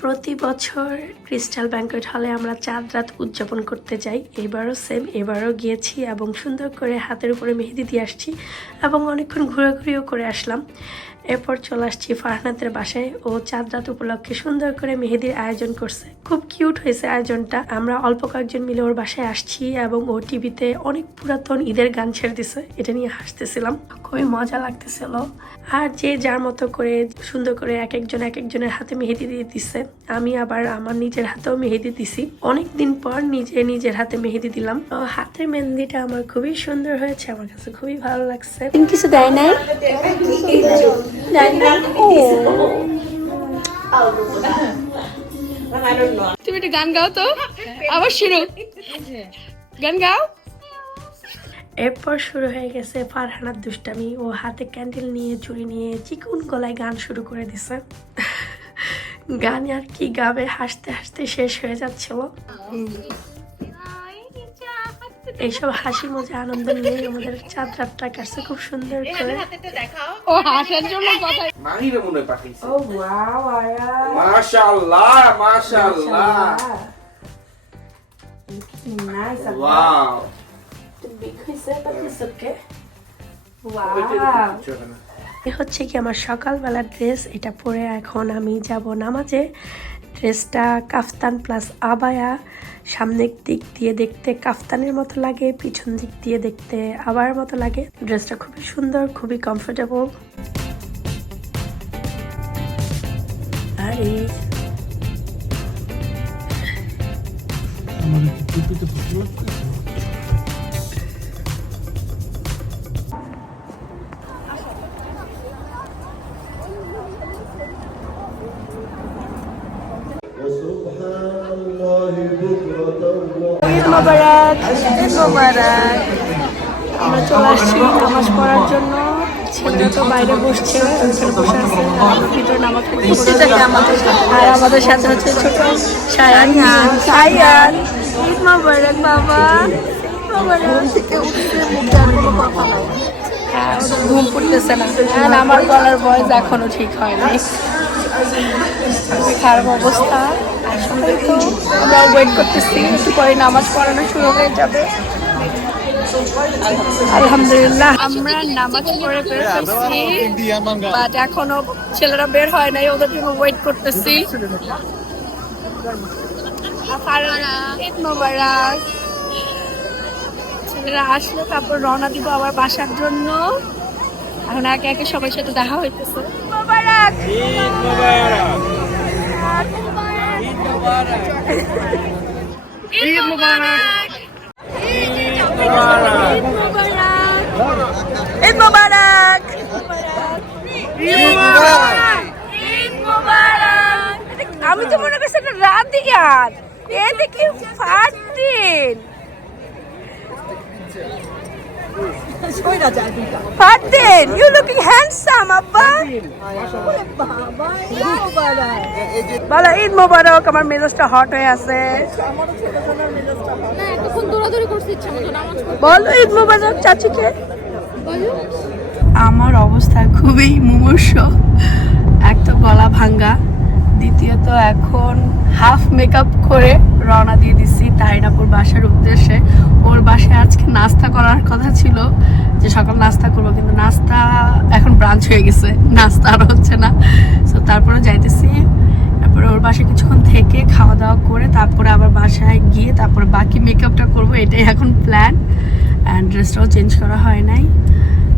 প্রতি বছর crystal banquet হলে আমরা চাঁদ রাত উদযাপন করতে যাই। এবারও সেম, এবারও গিয়েছি এবং সুন্দর করে হাতের উপরে মেহেদি দিয়ে আসছি এবং অনেকক্ষণ ঘোরাঘুরিও করে আসলাম। এরপর চলে আসছি ফারহানাতের বাসায়। ও চাঁদ রাত উপলক্ষে সুন্দর করে মেহেদির আয়োজন করছে, খুব কিউট হয়েছে আয়োজনটা। আমরা অল্প কয়েকজন মিলে ওর বাসায় আসছি এবং ও টিভিতে অনেক পুরাতন ঈদের গান ছেড়ে দিছে, এটা নিয়ে হাসতেছিলাম, খুবই মজা লাগতেছিল। আর যে যার মতো করে সুন্দর করে এক একজনের হাতে মেহেদি দিয়ে দিচ্ছে। আমি আবার আমার নিজের হাতেও মেহেদি দিছি, অনেকদিন পর নিজের হাতে মেহেদি দিলাম। হাতের মেহেদিটা আমার খুবই সুন্দর হয়েছে, আমার কাছে খুবই ভালো লাগছে। কিছু দেয় নাই, তুমি একটা গান গাও তো, আবার শুরু গান গাও। এরপর শুরু হয়ে গেছে ফারহানার দুষ্টামি। ও হাতে ক্যান্ডেল নিয়ে চুরি নিয়ে চিকুন গলায় গান শুরু করে দিছে। গান আর কি গাবে, হাসতে হাসতে শেষ হয়ে যাচ্ছিল। এইসব হাসি মজা আনন্দ নিয়ে আমাদের চাঁদ রাতটা কাটছে খুব সুন্দর করে। ও হাসার জন্য কথা মাহিরে মনে পাঠিয়েছে। ও ওয়াও আয়া, মাশাআল্লাহ মাশাআল্লাহ, নাইস। ওয়াও, বিগ হইছে বাট ইটস ওকে। ওয়াও, চলো না। এ হচ্ছে কি আমার সকালবেলার ড্রেস। এটা পরে এখন আমি যাব নামাজে। ড্রেসটা কাফতান প্লাস আবায়া। সামনের দিক দিয়ে দেখতে কাফতানের মতো লাগে, পিছন দিক দিয়ে দেখতে আবায়ার মতো লাগে। ড্রেসটা খুবই সুন্দর, খুবই কমফোর্টেবল। আরে ঈদ মোবারক, ঈদ মোবারক। আমরা চলে আসছি নামাজ পড়ার জন্য। ছেলেরা তো বাইরে বসছে, ওখানে বসে আছে। আমরা ভিতরে নামাজ পড়তে আর আমাদের সাথে হচ্ছে ছোট সায়ান। সায়ান, ঈদ মোবারক বাবা। ঘুম পড়তেছে না, আর আমার গলার ভয়েস এখনো ঠিক হয়নি, খারাপ অবস্থা। আসলে তো আমরা ওয়েট করতেছি, একটু পরে নামাজ পড়ানো শুরু হয়ে যাবে। আলহামদুলিল্লাহ আমরা নামাজ পড়ে বের হয়েছি, বাট এখনো ছেলেরা বের হয় নাই, ওদের জন্য ওয়েট করতেছি। ঈদ মোবারক। ছেলেরা আসলে তারপর রওনা দিব আবার বাসার জন্য। এখন একে একে সবার সাথে দেখা হইতেছে। মোবারক, ঈদ মোবারক, ঈদ মোবারক, ঈদ মোবারক, ঈদ মোবারক, ঈদ মোবারক। আমি তো মনে করছি এটা রাত দিয়ান, এ দেখি ফাটিন। ফাটিন, ইউ লুকিং হ্যান্ডসাম আব্বা। বলো ঈদ মোবারক। আমার মেজাজটা হট হয়ে আছে। বলো ঈদ মোবারক চাচিকে। আমার অবস্থা খুবই মুমূর্ষ। এক তো গলা ভাঙ্গা, দ্বিতীয়ত এখন হাফ মেকআপ করে রওনা দিয়ে দিচ্ছি তাহিরাপুর বাসার উদ্দেশ্যে। ওর বাসায় আজকে নাস্তা করার কথা ছিল, যে সকাল নাস্তা করবো, কিন্তু নাস্তা এখন ব্রাঞ্চ হয়ে গেছে, নাস্তা আর হচ্ছে না। সো তারপরে যাইতেছি, তারপরে ওর বাসায় কিছুক্ষণ থেকে খাওয়া দাওয়া করে তারপরে আবার বাসায় গিয়ে তারপরে বাকি মেকআপটা করবো, এটাই এখন প্ল্যান। অ্যান্ড ড্রেসটাও চেঞ্জ করা হয় নাই,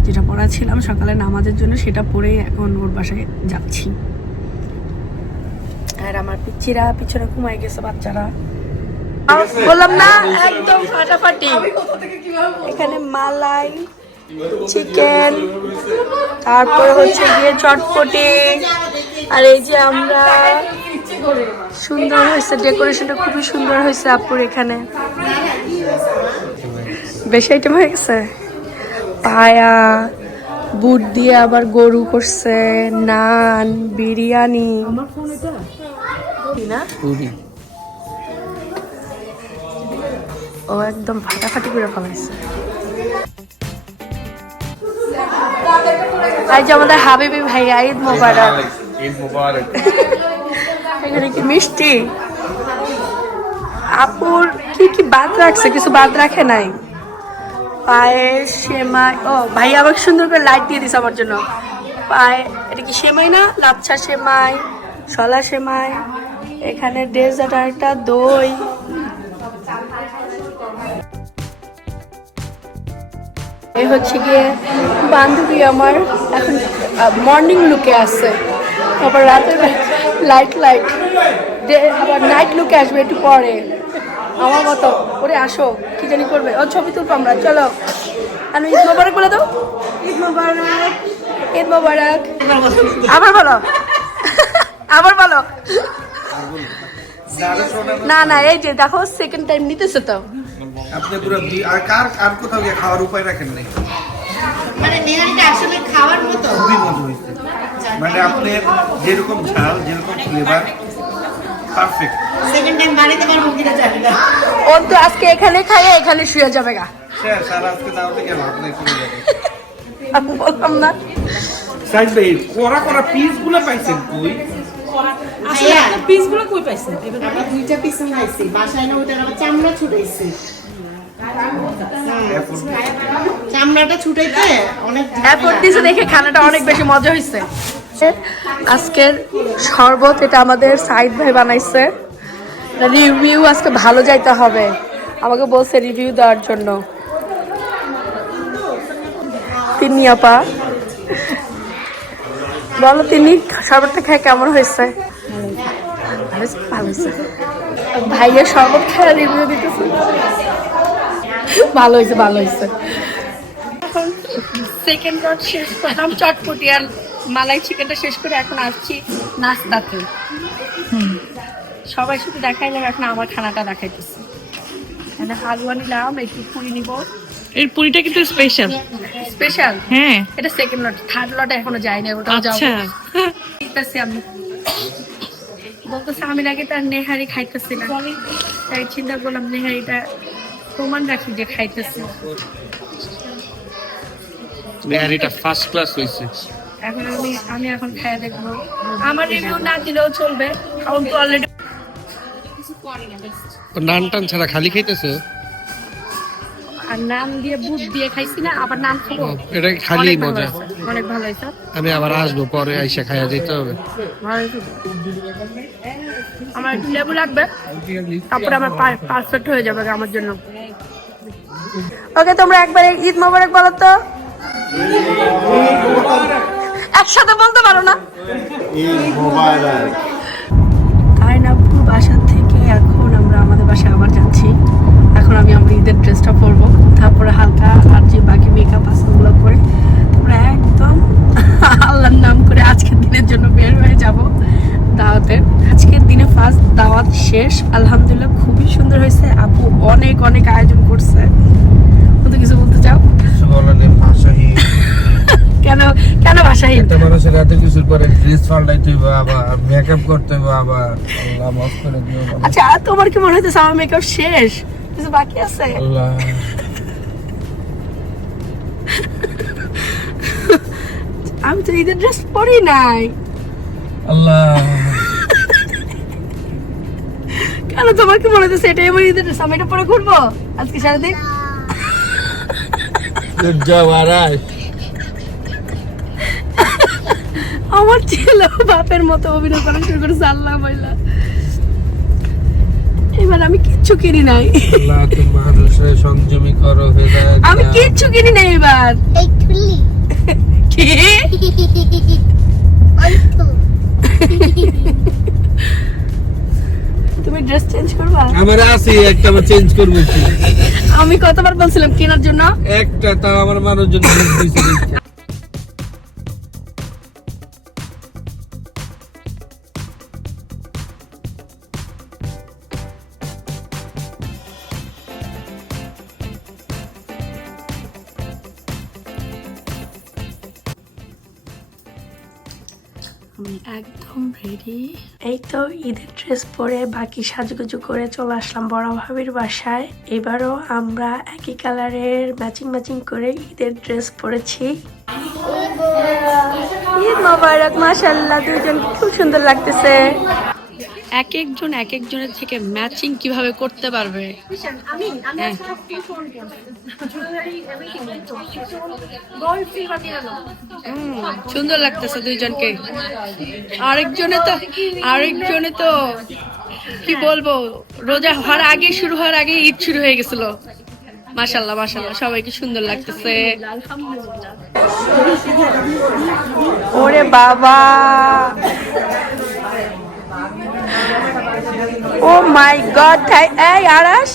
যেটা পরা ছিলাম সকালে নামাজের জন্য সেটা পরেই এখন ওর বাসায় যাচ্ছি। আর আমার পিচ্চিরা পিছনে ঘুমাই গেছে, বাচ্চারা বললাম না একদম ফাটাফাটি। এখানে মালাই, চিকেন, তারপরে হচ্ছে গিয়ে চটপটি, আর এই যে আমরা। সুন্দর হয়েছে, ডেকোরেশনটা খুবই সুন্দর হয়েছে আপুর। এখানে বেশি আইটেম হয়ে গেছে, পায়া, বুট দিয়ে আবার গরু করছে, নান, বিরিয়ানি, ও একদম ফাটাফাটি করে ফেলাইছে। এই যে আমাদের হাবিবি ভাইয়া, ঈদ মোবারক। ঈদ মোবারক। এখানে কি মিষ্টি? আপুর কি কি বাদ রাখছে, কিছু বাদ রাখে নাই। পায়েস, সেমাই। ও ভাই আমাকে সুন্দর করে লাইট দিয়ে দিছে আমার জন্য। পায়ে এটা কি সেমাই না? লাচ্ছা সেমাই, শলা সেমাই, এখানে ডেজার্ট আর একটা দই। এই হচ্ছে গিয়ে বান্ধবী আমার এখন মর্নিং লুকে আসছে, আবার রাতের লাইট লাইট আবার নাইট লুকে আসবে একটু পরে আমার মতো। ওরে আসো, কি জানি করবে। ও ছবি তুলবো আমরা, চলো। আমি ঈদ মোবারক বলে দাও। ঈদ মোবারক, ঈদ মোবারক। আবার বলো, আবার বলো। না না, এই যে দেখো সেকেন্ড টাইম নিতেছে তো। আপনি পুরো আর কোথাও গিয়ে খাওয়ার উপায় রাখেন নাই? মানে নেহারিটা আসলে খাওয়ার মতো খুবই মজা হয়েছে। মানে আপনি যেরকম ঝাল, যেরকম ফ্লেভার, পারফেক্ট। সেকেন্ড টাইম বাড়িতে পারবো কিনা জানি না। ও তো আজকে এখানে খাইয়ে এখানে শুয়ে যাবে গা। শেষ, আর আজকে দাওয়াতে গেল আপনি চলে যাবেন। আমি বললাম না। সাইড ভাই করা পিসগুলো পাইছেন কই? ভাইয়া পিসগুলো কই পাইছেন? আমরা দুইটা পিস নাইছি, বাসায় না ওইটা আবার চামড়া ছুটাইছি। চামড়াটা ছুটাইতে অনেক এরপর দিছে দেখে খানাটা অনেক বেশি মজা হয়েছে। আজকের শরবত এটা আমাদের সাইদ ভাই বানাইছে। রিভিউ আজকে ভালো যাইতে হবে, আমাকে বলছে রিভিউ দেওয়ার জন্য। তিনি আপা বলো, তিনি শরবতটা খায় কেমন হয়েছে? ভালো হয়েছে। ভাইয়ের শরবত খায় রিভিউ দিতেছে। ভালো হয়েছে, ভালো হয়েছে। সেকেন্ড রড শেষ করলাম, চটপটি আর মালাই চিকেনটা শেষ করে এখন আসছি নাস্তাতে। সবাই শুধু দেখাইলাম, এখন আমার খানাটা দেখাইতেছি। মানে হালুয়া নিলাম, একটু পুরি নিব। এর পুরিটা কিন্তু স্পেশাল। স্পেশাল? হ্যাঁ, এটা সেকেন্ড লট, থার্ড লটে এখনো যায়নি। ওটাও যাবো। আচ্ছা। খাইতেছি আমি, বলতেছে আমি আগে তার নেহারি খাইতেছি না, তাই চিন্তা করলাম নেহারিটা প্রমাণ রাখি যে খাইতেছি। নেহারিটা ফার্স্ট ক্লাস হয়েছে। এখন আমি এখন খাইয়া দেখবো। আমার রিভিউ না দিলেও চলবে, কারণ তো অলরেডি নান টান ছাড়া খালি খাইতেছে। আর নাম দিয়ে বুট দিয়ে খাইছি না, আবার নাম খাবো। এটা খালি অনেক ভালো মজা। হয়েছে, অনেক ভালো হয়েছে। আমি আবার আসবো পরে, আইসা খাইয়া যেতে হবে। ভালো হয়েছে। আমার একটু লেবু লাগবে, তারপরে আমার পারফেক্ট হয়ে যাবে আমার জন্য। ওকে, তোমরা একবারে ঈদ মোবারক বলো তো। একসাথে বলতে পারো না? কায়নাপুর বাসা থেকে এখন আমরা আমাদের বাসায় আবার যাচ্ছি। এখন আমি আমার ঈদের ড্রেসটা পরবো, তারপরে হালকা আর যে বাকি মেকআপ আছে ওগুলো করে আমরা একদম আল্লাহর নাম করে আজকের দিনের জন্য বের হয়ে যাব দাওয়াতের। আজকের দিনে ফার্স্ট দাওয়াত শেষ, আলহামদুলিল্লাহ খুবই সুন্দর হয়েছে। আপু অনেক অনেক আয়োজন করছে। তো কিছু বলতে চাও? কেন কেন ভাষাহীন? একটা মানুষের রাতে কিছুর পরে ড্রেস পাল্টাইতে হইব, আবার মেকআপ করতে হইব, আবার আল্লাহ মাফ করে দিও। আচ্ছা, তোমার কি মনে হইতেছে আমার মেকআপ শেষ, কিছু বাকি আছে? আল্লাহ আমি তো ঈদের ড্রেস পরি নাই। আল্লাহ কেন তোমার কি মনে হইতেছে এটাই আমার ঈদের ড্রেস, আমি এটা পরে ঘুরবো আজকে সারাদিন? আমার ছেলে বাপের মতো অভিনয় করা শুরু করেছে। আল্লাহ মাইলা, এবার আমি কিচ্ছু কিনি নাই। আল্লাহ তুমি মানুষের সংযমী করো, হেদায়েত আমি দাও। কিচ্ছু কিনি নাই এবার। এই ঠুলি কি তুমি ড্রেস চেঞ্জ করবা? আমার আছে একটা, আমি চেঞ্জ করব কি? আমি কতবার বলছিলাম কেনার জন্য, একটা তাও আমার মানুষ জন্য দিয়েছে। আমি একদম রেডি। এই তো ঈদের ড্রেস পরে বাকি সাজুগুজু করে চলে আসলাম বড় ভাবির বাসায়। এবারও আমরা একই কালারের ম্যাচিং করে ঈদের ড্রেস পরেছি। ঈদ মোবারক। মাশাআল্লাহ, দুইজন খুব সুন্দর লাগতেছে। এক একজনের থেকে ম্যাচিং কিভাবে করতে পারবে। হ্যাঁ। সুন্দর লাগতেছে দুইজনকে। আরেকজনে তো কি বলবো, রোজা হওয়ার আগে শুরু হওয়ার আগে ঈদ শুরু হয়ে গেছিল। মাশাল্লাহ মাশাল্লাহ, সবাইকে সুন্দর লাগতেছে। ওরে বাবা, ও মাই গড, এই আরাশ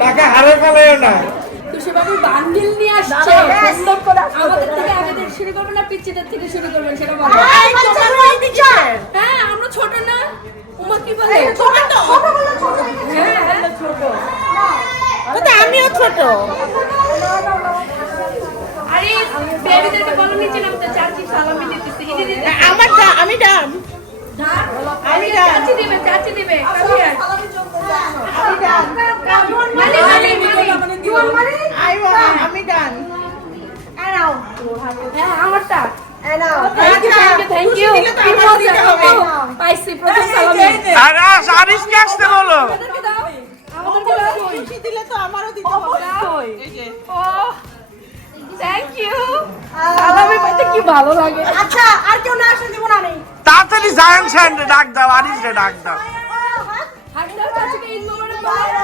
টাকা হারে ফেলাইও না। বাবু বান্ডিল নিয়ে আসছে, আমাদের থেকে আগেদের শুরু করবেন না পিচ্চিদের থেকে শুরু করবেন সেটা বলো। হ্যাঁ আমরা ছোট না, উমা কি বলে ছোট তো, হ্যাঁ ছোট, আমিও ছোট। আরে বেবিদেরকে বলো নিচে নামতে, চাচি সালামি দিতেছে। আমি ডান। চাচি দিবে কাছে আয়। আমি ডান। হ্যাঁ আমারটা। Thank you. পাইছি প্রথম সালামি। আরাশ, আরিশকে আসতে বলো। খুশি দিলে তো আমারও দিতে হবে। Thank you. সালামি পাইতে কি ভালো লাগে। আচ্ছা, আর কেউ না আসলে দিব না আমি। তাড়াতাড়ি জায়ান সাহেবকে ডাক দাও, আরিশকে ডাক দাও। হাসিনা চাচিকে ঈদ মোবারক বলো।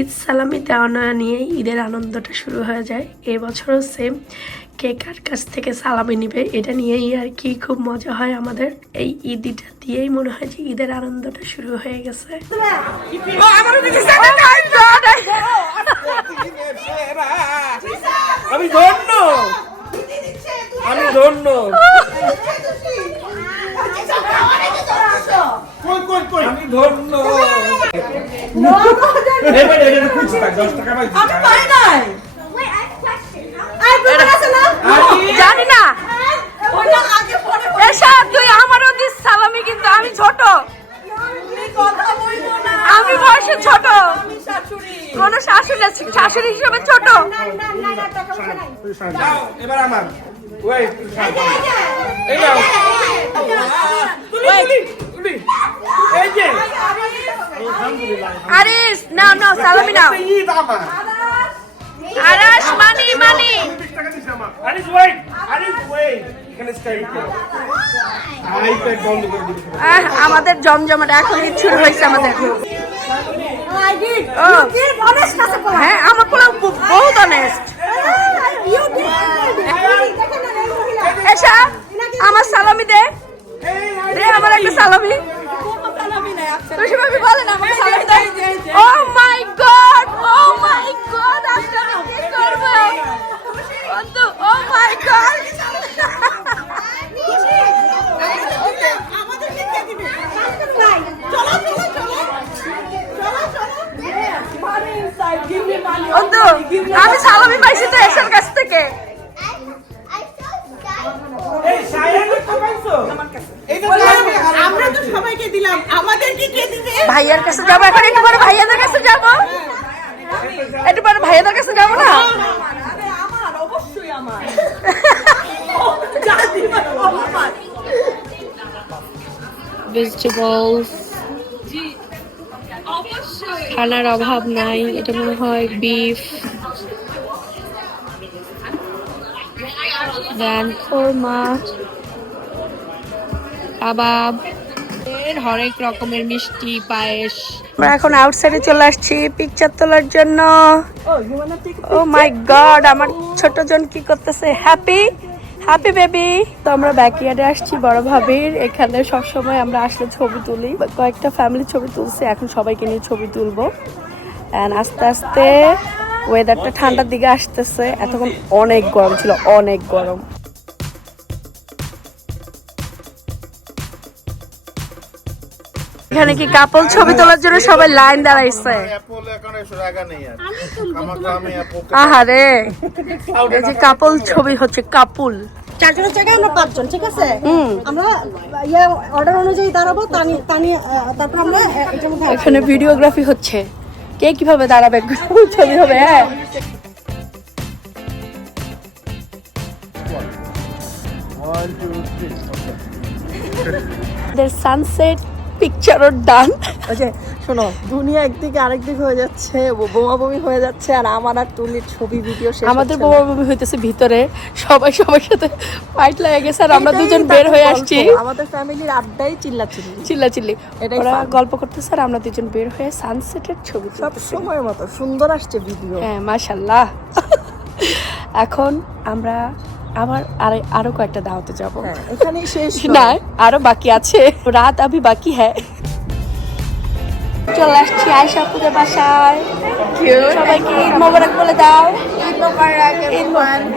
ঈদ সালামি দেওয়া নেওয়া নিয়ে ঈদের আনন্দটা শুরু হয়ে যায়। এবছরও সেম, কে কার কাছ থেকে সালামি নিবে এটা নিয়েই আর কি খুব মজা হয় আমাদের। এই ঈদটা দিয়েই মনে হয় যে ঈদের আনন্দটা শুরু হয়ে গেছে। আমি ধন্য, আমি ধন্য। আমি ধন্য। জানি না এসব তুই আমারও দিস সালামি, কিন্তু আমি ছোট, আমি বয়সে ছোট, কোন শাশুড়ি হিসেবে ছোট। এবার আমার ওয়েট, এই নাও, এই যে আরিস নাও নাও সালামি নাও। ঈদ আমার। আরাস মানি আরিশ ওয়েট, আরিশ ওয়েট, এখানে স্টাইল করো। আইপ্যাড বন্ধ করে দিবি। আমাদের জমজমাট এখন ঈদ শুরু হয়েছে আমাদের। হ্যাঁ আমার কোনো বহুত অনেস্ট। এসা আমার সালামি দে, আমার একটা সালামি। তুষি ভাবি বলেন আমাকে সালামি দে। ও মাই গড, ও মাই গড, আজকে আমি কি করব বন্ধু? ও মাই গড, বন্ধু আমি সালামি পাইছি তো এসের কাছ থেকে। এই সায়ানের তো পাইছো? আমরা তো সবাইকে দিলাম, আমাদেরকে কে দিবে? ভাইয়ার কাছে যাবো এখন, একটু পরে ভাইয়াদের কাছে যাবো, একটু পরে ভাইয়াদের কাছে যাবো না? আমার অবশ্যই আমার। ভেজিটেবলস, খানার অভাব নাই। এটা মনে হয় বিফ, দেন কোরমা, কাবাব, হরেক রকমের মিষ্টি, পায়েস। আমরা এখন আউটসাইডে চলে আসছি পিকচার তোলার জন্য। ও মাই গড, আমার ছোট জন কি করতেছে? Happy happy baby. তো আমরা ব্যাকইয়ার্ডে আসছি বড় ভাবির। এখানে সবসময় আমরা আসলে ছবি তুলি, কয়েকটা ফ্যামিলি ছবি তুলছি, এখন সবাইকে নিয়ে ছবি তুলবো। অ্যান্ড আস্তে আস্তে ওয়েদারটা ঠান্ডার দিকে আসতেছে। এতক্ষণ অনেক গরম ছিল, অনেক গরম। এখানে কি কাপল ছবি তোলার জন্য সবাই লাইন দাঁড়াইছে? আহারে, এই যে কাপল ছবি হচ্ছে, কাপুল। চারজনের জায়গায় আমরা পাঁচজন, ঠিক আছে? আমরা অর্ডার অনুযায়ী দাঁড়াবো, তারপর আমরা এখানে ভিডিওগ্রাফি হচ্ছে। কে কিভাবে দাঁড়াবে ছবি হবে। হ্যাঁ সানসেট পিকচারও ডান। ওকে শোনো, দুনিয়া একদিকে আরেকদিকে হয়ে যাচ্ছে, বোমা বমি হয়ে যাচ্ছে, আর আমার আর তুমির ছবি ভিডিও শেষ আমাদের বোমা বমি হইতেছে ভিতরে, সবাই সবার সাথে ফাইট লেগে গেছে আর আমরা দুজন বের হয়ে আসছি। আমাদের ফ্যামিলির আড্ডাই চিল্লাচিল্লি ওরা গল্প করতেছে আর আমরা দুজন বের হয়ে সানসেটের ছবি সব সময়ের মতো সুন্দর আসছে ভিডিও। হ্যাঁ মাশাআল্লাহ। এখন আমরা আবার আরো কয়েকটা দাওয়াতে যাবো। এখানে শেষ না, আরো বাকি আছে, রাত আভি বাকি হ্যাঁ। চলে আসছি আয়েশা আপুদের বাসায়। সবাইকে ঈদ মোবারক বলে দাও।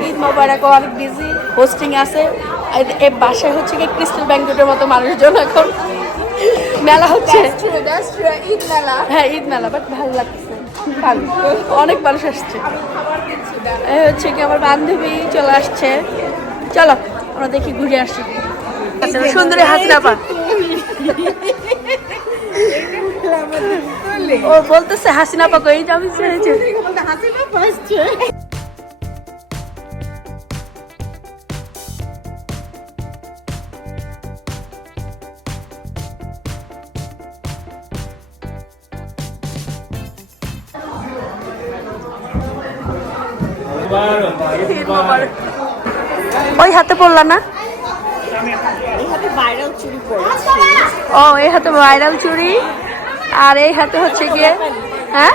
ঈদ মোবারক। অনেক বিজি, হোস্টিং আছে এই বাসায়, হচ্ছে কি ক্রিস্টাল ব্যাংকুয়েটের মতো মানুষজন এখন মেলা হচ্ছে। ঈদ মেলা, হ্যাঁ ঈদ মেলা, বাট ভালো লাগছে, ভালো, অনেক মানুষ আসছে। এই হচ্ছে কি আমার বান্ধবী চলে আসছে, চলো আমরা দেখি ঘুরে আসি। সুন্দরী হাসিনা পা, ও বলতেছে হাসিনা পা কই যাবি, হাসিনা পাচ্ছে। ওই হাতে পড়লা না? এই হাতে ভাইরাল চুড়ি পড়েছি। ও এই হাতে ভাইরাল চুড়ি, আর এই হাতে হচ্ছে গিয়ে হ্যাঁ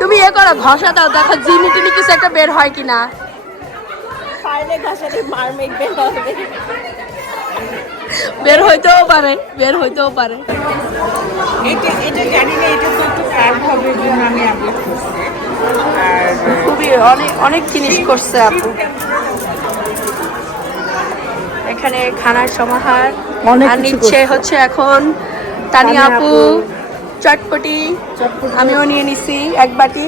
তুমি এ করো, ঘষা দাও, দেখো জিনি টিনি কিছু একটা বের হয় কিনা। পারলে ঘষাতে মারমেড বের হবে। বের হইতেও পারে, বের হইতেও পারে। এটা জানি না, এটা তো একটু কার্ড হবে জন্য আমি আপলোড করছি। আর খুবই অনেক জিনিস করছে আপু। এখানে খানার সমাহার আর নিচ্ছে হচ্ছে এখন তানিয়া আপু চটপটি, আমিও নিয়ে নিছি এক বাটি।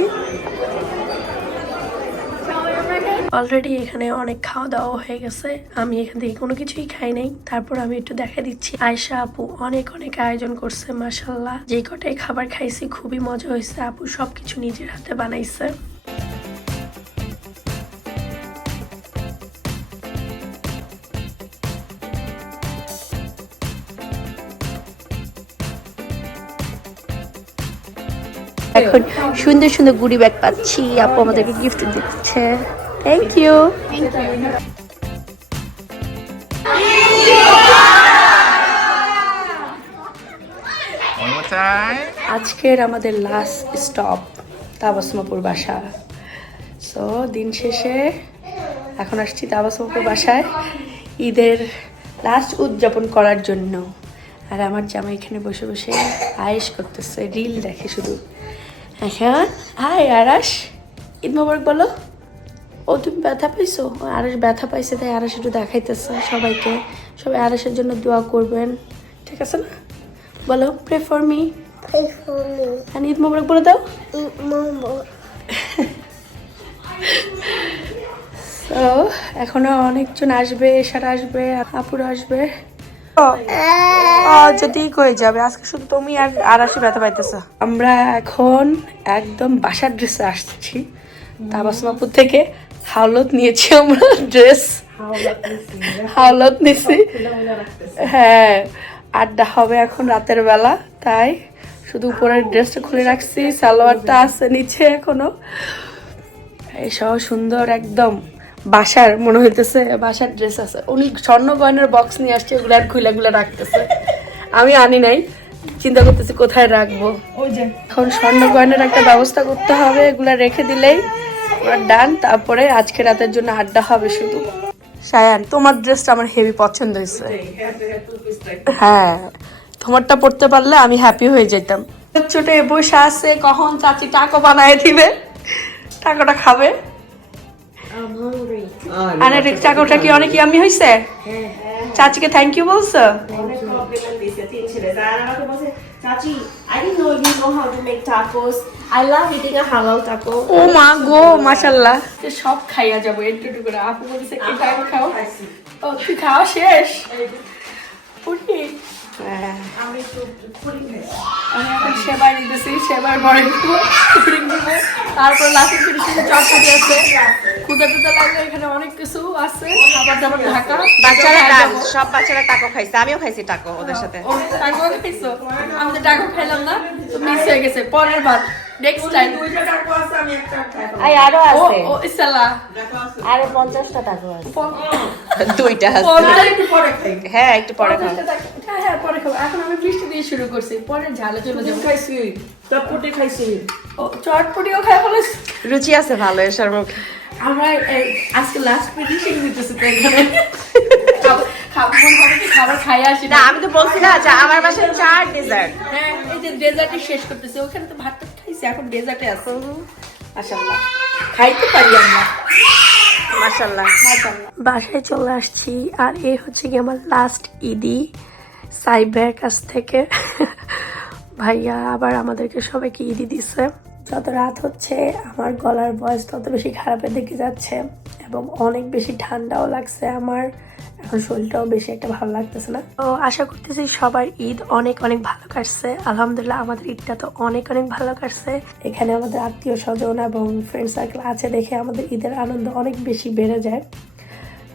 অলরেডি এখানে অনেক খাওয়া দাওয়া হয়ে গেছে, আমি এখান থেকে কোনো কিছুই খাই নাই। তারপর আমি একটু দেখা দিচ্ছি, আয়েশা আপু অনেক আয়োজন করছে মাশাআল্লাহ। যে কটাই খাবার খাইছি খুবই মজা হয়েছে, আপু সবকিছু নিজের হাতে বানাইছে। এখন সুন্দর সুন্দর গুডি ব্যাগ পাচ্ছি, আপু আমাদেরকে গিফট দিচ্ছে, থ্যাংক ইউ। আজকের আমাদের লাস্ট স্টপ তাবাসমাপুর বাসা। সো দিন শেষে এখন আসছি তাবাসমাপুর বাসায় ঈদের লাস্ট উদযাপন করার জন্য। আর আমার জামা এখানে বসে বসে আয়েশ করতেছে, রিল দেখে শুধু। এখন হাই আরাশ, ঈদ মোবারক বলো। ও তুমি ব্যথা পাইছো? আরাশ ব্যথা পাইছে, তাই আরাশ একটু দেখাইতেছে সবাইকে। সবাই আরাশের জন্য দোয়া করবেন, ঠিক আছে না? বলো প্রে ফর মি। ঈদ মোবারক বলে দাও। তো এখনো অনেকজন আসবে, এসারা আসবে, আপুরা আসবে। যদি হয়ে যাবে আজকে শুধু তুমি আর আরাশি ব্যথা পাইতেছো। আমরা এখন একদম বাসার ড্রেসে আসছি তাবাসমাপুর থেকে। হাওলত নিয়েছি আমরা, ড্রেস হাওলত নিছি। হ্যাঁ আড্ডা হবে এখন রাতের বেলা, তাই শুধু উপরের ড্রেসটা খুলে রাখছি, সালোয়ারটা আছে নিচে এখনো। এইসব সুন্দর একদম বাসার মনে হইতেছে, বাসার ড্রেস আছে। উনি স্বর্ণ গয়নার বক্স নিয়ে আসছে, ওগুলো আর খুলে রাখতেছে। আমি আনি নাই, চিন্তা করতেছি কোথায় রাখবো। এখন স্বর্ণ গয়নার একটা ব্যবস্থা করতে হবে, এগুলা রেখে দিলেই ওরা ডান। তারপরে আজকে রাতের জন্য আড্ডা হবে শুধু। সায়ান তোমার ড্রেসটা আমার হেভি পছন্দ হয়েছে। হ্যাঁ তোমারটা পড়তে পারলে আমি হ্যাপি হয়ে যেতাম। ছোট বসে আছে, কখন চাচি টাকো বানায় দিবে, টাকোটা খাবে। আরে চাকরটা কি অনেক ইয়ামি হয়েছে? চাচিকে থ্যাংক ইউ বলছো? ও মা গো মাশাআল্লাহ, সব খাইয়া যাবো একটু করে। আপু বলছে এটা খাও। ও তুই খাওয়া শেষ? আমি এখন সেবাই নিতেছি, সেবার পরে পুডিং দিব, তারপর লাস্টে ফিনিশিং চটপটি আছে, ক্ষুদা টুদা লাগবে, এখানে অনেক কিছু আছে, খাবার দাবার ঢাকা। সব বাচ্চারা টাকো খাইছে, আমিও খাইছি টাকো ওদের সাথে। ও, টাকো খাইছো? আমি তো টাকো খাইলাম না, তো মিস হয়ে গেছে। পরের বার নেক্সট টাইম। আরো ও আছে, ও ইসালা আরো 50টা টাকো আছে। 2টা আছে। হ্যাঁ, একটু পরে খাও। হ্যাঁ হ্যাঁ, পরে খাবো। এখন আমি বৃষ্টি দিয়ে শুরু করছি, পরে ঝালে চলে যাবো। খাইছি চটপটি খাইছি ও, চটপটিও খাই ফেলেছি। রুচি আছে ভালো এসার মুখে। আমরা আজকে লাস্ট ফিনিশিং দিতেছি তো এখানে। খাবো মনে হবে কি খাবার খাই আসি না, আমি তো বলছি না যে আমার বাসায় 4 ডেজার্ট। হ্যাঁ, এই যে ডেজার্টই শেষ করতেছি, ওখানে তো ভাতটা খাইছি, এখন ডেজার্টে আছে। মাশাআল্লাহ, খাইতে পারি আমরা। মাশাআল্লাহ। মাশাআল্লাহ। বাসায় চলে আসছি, আর এই হচ্ছে কি আমার লাস্ট ঈদি সাইবের কাছ থেকে। ভাইয়া আবার আমাদেরকে সবাইকে ঈদি দিছে। যত রাত হচ্ছে আমার গলার ভয়েস তত বেশি খারাপের দিকে যাচ্ছে, এবং অনেক বেশি ঠান্ডাও লাগছে আমার, এখন শরীরটাও বেশি একটা ভালো লাগতেছে না। তো আশা করতেছি সবার ঈদ অনেক অনেক ভালো কাটছে। আলহামদুলিল্লাহ আমাদের ঈদটা তো অনেক অনেক ভালো কাটছে। এখানে আমাদের আত্মীয় স্বজন এবং ফ্রেন্ড সার্কেল আছে দেখে আমাদের ঈদের আনন্দ অনেক বেশি বেড়ে যায়।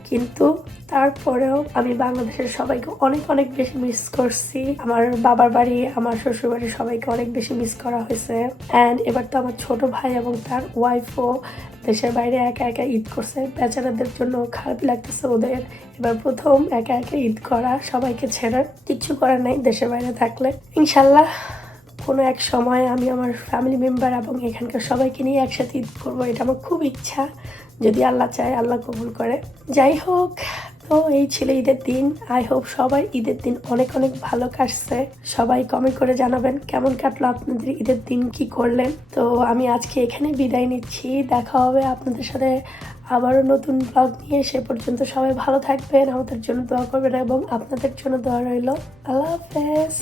কিন্তু তারপরেও আমি বাংলাদেশের সবাইকে অনেক অনেক বেশি মিস করছি। আমার বাবার বাড়ি, আমার শ্বশুর বাড়ি সবাইকে অনেক বেশি মিস করা হয়েছে। অ্যান্ড এবার তো আমার ছোট ভাই এবং তার ওয়াইফও দেশের বাইরে একা একা ঈদ করছে। বেচারাদের জন্য খারাপ লাগতেছে ওদের, এবার প্রথম একা একা ঈদ করা সবাইকে ছেড়ে। কিচ্ছু করার নাই দেশের বাইরে থাকলে। ইনশাল্লাহ কোনো এক সময় আমি আমার ফ্যামিলি মেম্বার এবং এখানকার সবাইকে নিয়ে একসাথে ঈদ করবো, এটা আমার খুব ইচ্ছা। যদি আল্লাহ চায়, আল্লাহ কবুল করে। যাই হোক, তো এই ছিল ঈদের দিন। আই হোপ সবাই ঈদের দিন অনেক অনেক ভালো কাটছে। সবাই কমেন্ট করে জানাবেন কেমন কাটলো আপনাদের ঈদের দিন, কি করলেন। তো আমি আজকে এখানে বিদায় নিচ্ছি, দেখা হবে আপনাদের সাথে আবারও নতুন ব্লগ নিয়ে। সে পর্যন্ত সবাই ভালো থাকবেন, আমাদের জন্য দোয়া করবেন এবং আপনাদের জন্য দোয়া রইল। আল্লাহ হাফেজ।